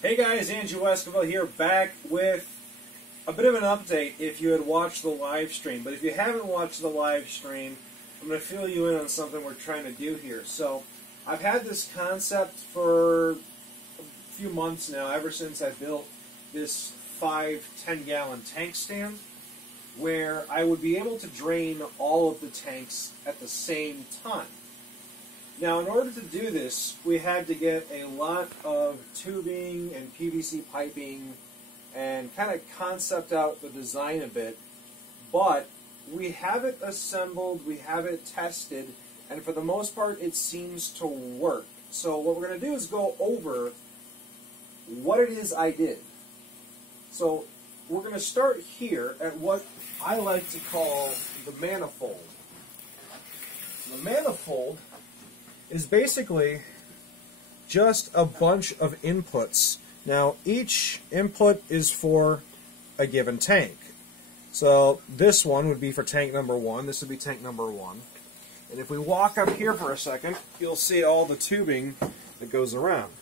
Hey guys, Andrew Esquivel here, back with a bit of an update if you had watched the live stream. But if you haven't watched the live stream, I'm going to fill you in on something we're trying to do here. So, I've had this concept for a few months now, ever since I built this 10-gallon tank stand, where I would be able to drain all of the tanks at the same time. Now, in order to do this, we had to get a lot of tubing and PVC piping and kind of concept out the design a bit, but we have it assembled, we have it tested, and for the most part it seems to work. So what we're going to do is go over what it is I did. So we're going to start here at what I like to call the manifold. The manifold is basically just a bunch of inputs. Now, each input is for a given tank. So this one would be for tank number 1. This would be tank number 1. And if we walk up here for a second, you'll see all the tubing that goes around.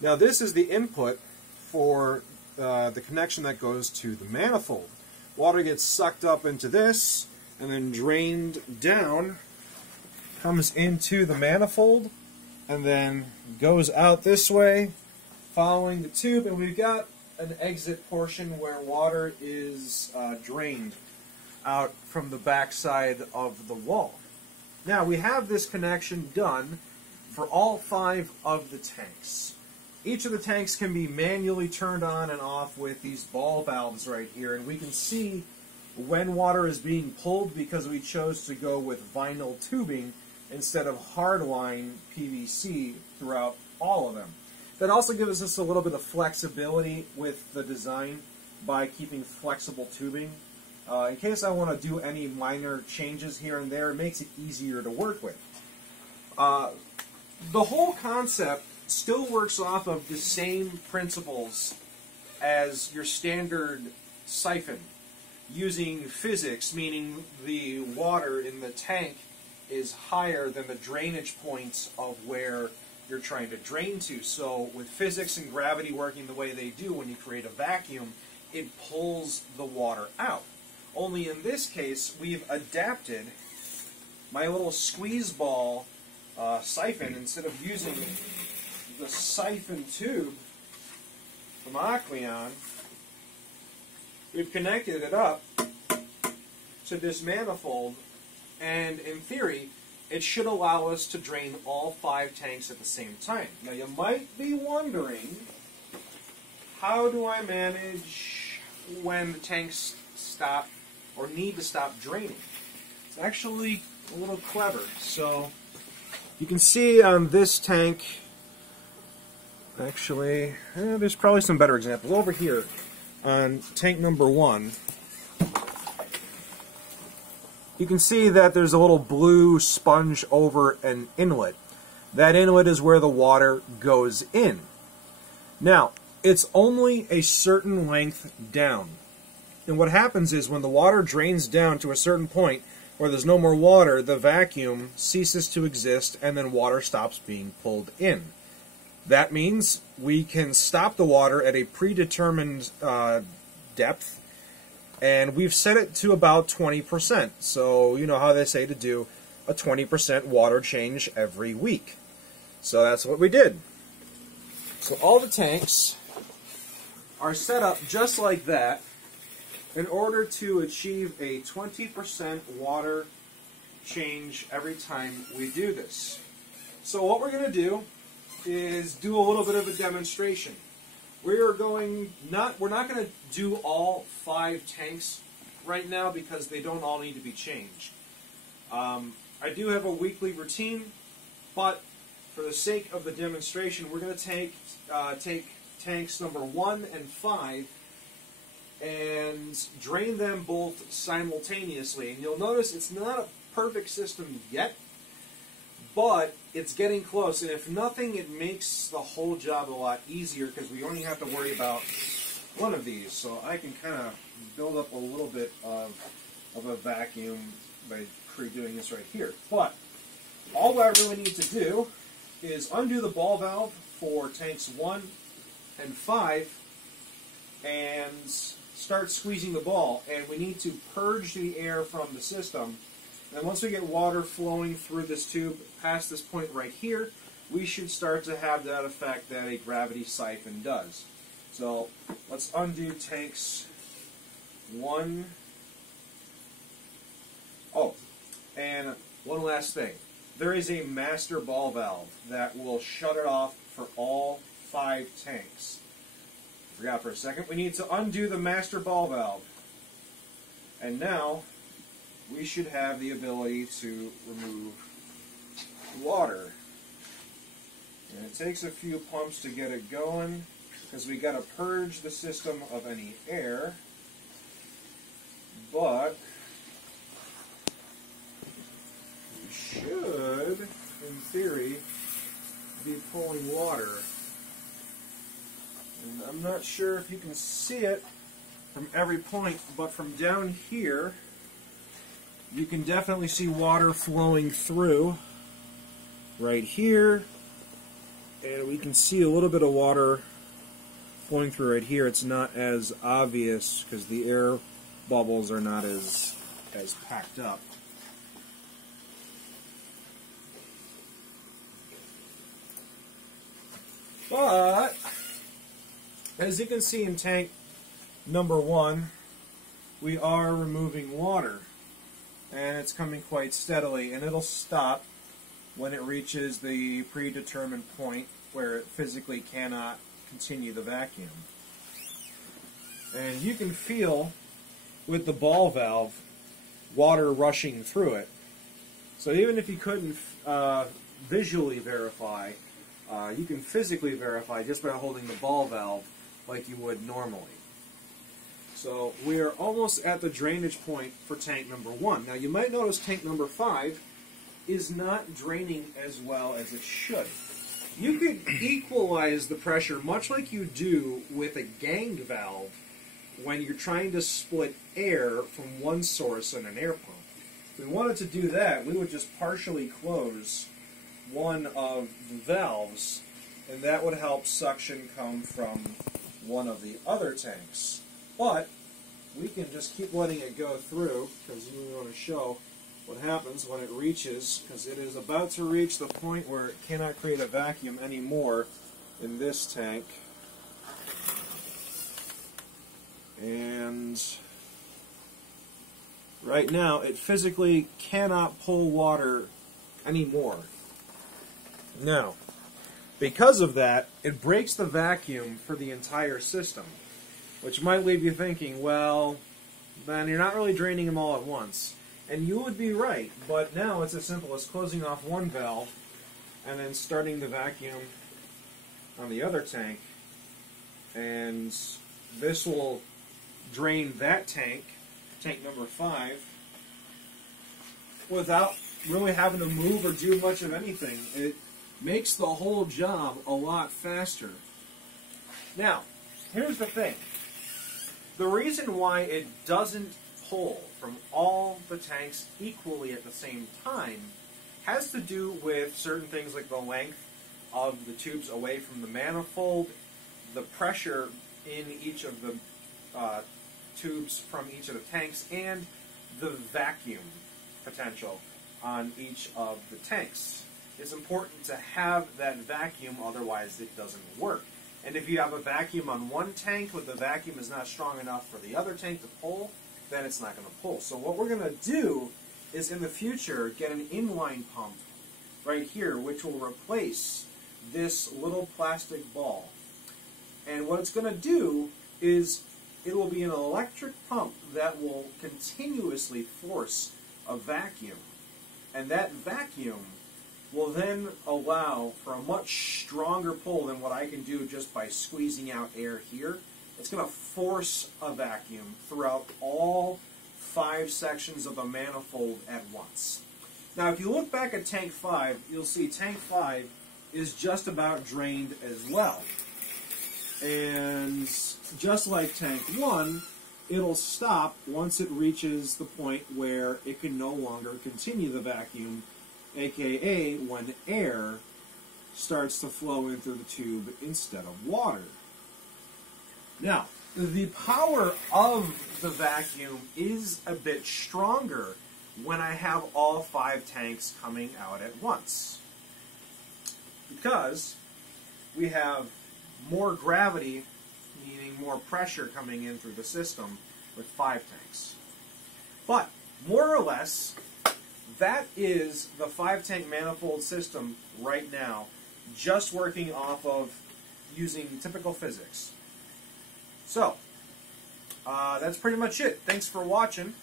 Now, this is the input for the connection that goes to the manifold. Water gets sucked up into this and then drained down, comes into the manifold, and then goes out this way, following the tube, and we've got an exit portion where water is drained out from the backside of the wall. Now, we have this connection done for all 5 of the tanks. Each of the tanks can be manually turned on and off with these ball valves right here, and we can see when water is being pulled because we chose to go with vinyl tubing instead of hardline PVC throughout all of them. That also gives us a little bit of flexibility with the design by keeping flexible tubing. In case I want to do any minor changes here and there, it makes it easier to work with. The whole concept still works off of the same principles as your standard siphon, using physics, meaning the water in the tank is higher than the drainage points of where you're trying to drain to. So with physics and gravity working the way they do, when you create a vacuum, it pulls the water out. Only in this case, we've adapted my little squeeze ball siphon. Instead of using the siphon tube from Aqueon, we've connected it up to this manifold, and in theory, it should allow us to drain all 5 tanks at the same time. Now, you might be wondering, how do I manage when the tanks stop or need to stop draining? It's actually a little clever. So, you can see on this tank, actually, there's probably some better examples. Over here, on tank number 1, you can see that there's a little blue sponge over an inlet. That inlet is where the water goes in. Now, it's only a certain length down. And what happens is when the water drains down to a certain point where there's no more water, the vacuum ceases to exist and then water stops being pulled in. That means we can stop the water at a predetermined depth, and we've set it to about 20%. So you know how they say to do a 20% water change every week. So that's what we did. So all the tanks are set up just like that in order to achieve a 20% water change every time we do this. So what we're going to do is do a little bit of a demonstration. We're not going to do all 5 tanks right now because they don't all need to be changed. I do have a weekly routine, but for the sake of the demonstration, we're going to take tanks number 1 and 5 and drain them both simultaneously. And you'll notice it's not a perfect system yet, but it's getting close, and if nothing, it makes the whole job a lot easier because we only have to worry about one of these. So I can kind of build up a little bit of a vacuum by doing this right here. But all I really need to do is undo the ball valve for tanks 1, and 5 and start squeezing the ball. And we need to purge the air from the system. And once we get water flowing through this tube past this point right here, we should start to have that effect that a gravity siphon does. So let's undo tanks 1. Oh, and one last thing. There is a master ball valve that will shut it off for all 5 tanks. Forgot for a second. We need to undo the master ball valve. And now we should have the ability to remove water. And it takes a few pumps to get it going because we got to purge the system of any air. But we should, in theory, be pulling water. And I'm not sure if you can see it from every point, but from down here, you can definitely see water flowing through right here. And we can see a little bit of water flowing through right here. It's not as obvious because the air bubbles are not as packed up. But as you can see in tank number 1, we are removing water, and it's coming quite steadily, and it'll stop when it reaches the predetermined point where it physically cannot continue the vacuum. And you can feel with the ball valve water rushing through it. So even if you couldn't visually verify, you can physically verify just by holding the ball valve like you would normally. So we are almost at the drainage point for tank number 1. Now you might notice tank number 5 is not draining as well as it should. You could equalize the pressure much like you do with a gang valve when you're trying to split air from one source in an air pump. If we wanted to do that, we would just partially close one of the valves, and that would help suction come from one of the other tanks. But we can just keep letting it go through, because we want to show what happens when it reaches, because it is about to reach the point where it cannot create a vacuum anymore in this tank. And right now it physically cannot pull water anymore. Now, because of that, it breaks the vacuum for the entire system, which might leave you thinking, well, then you're not really draining them all at once. And you would be right, but now it's as simple as closing off one valve and then starting the vacuum on the other tank, and this will drain that tank, tank number 5, without really having to move or do much of anything. It makes the whole job a lot faster. Now, here's the thing. The reason why it doesn't pull from all the tanks equally at the same time has to do with certain things like the length of the tubes away from the manifold, the pressure in each of the tubes from each of the tanks, and the vacuum potential on each of the tanks. It's important to have that vacuum, otherwise it doesn't work. And if you have a vacuum on one tank, but the vacuum is not strong enough for the other tank to pull, then it's not going to pull. So what we're going to do is in the future get an inline pump right here, which will replace this little plastic ball. And what it's going to do is it will be an electric pump that will continuously force a vacuum. And that vacuum will then allow for a much stronger pull than what I can do just by squeezing out air here. It's going to force a vacuum throughout all 5 sections of the manifold at once. Now, if you look back at tank 5, you'll see tank 5 is just about drained as well. And just like tank 1, it'll stop once it reaches the point where it can no longer continue the vacuum, aka when air starts to flow in through the tube instead of water. Now, the power of the vacuum is a bit stronger when I have all 5 tanks coming out at once, because we have more gravity, meaning more pressure coming in through the system with 5 tanks. But more or less, that is the 5-tank manifold system right now, just working off of using typical physics. So, that's pretty much it. Thanks for watching.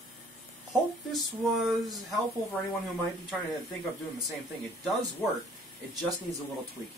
Hope this was helpful for anyone who might be trying to think of doing the same thing. It does work. It just needs a little tweaking.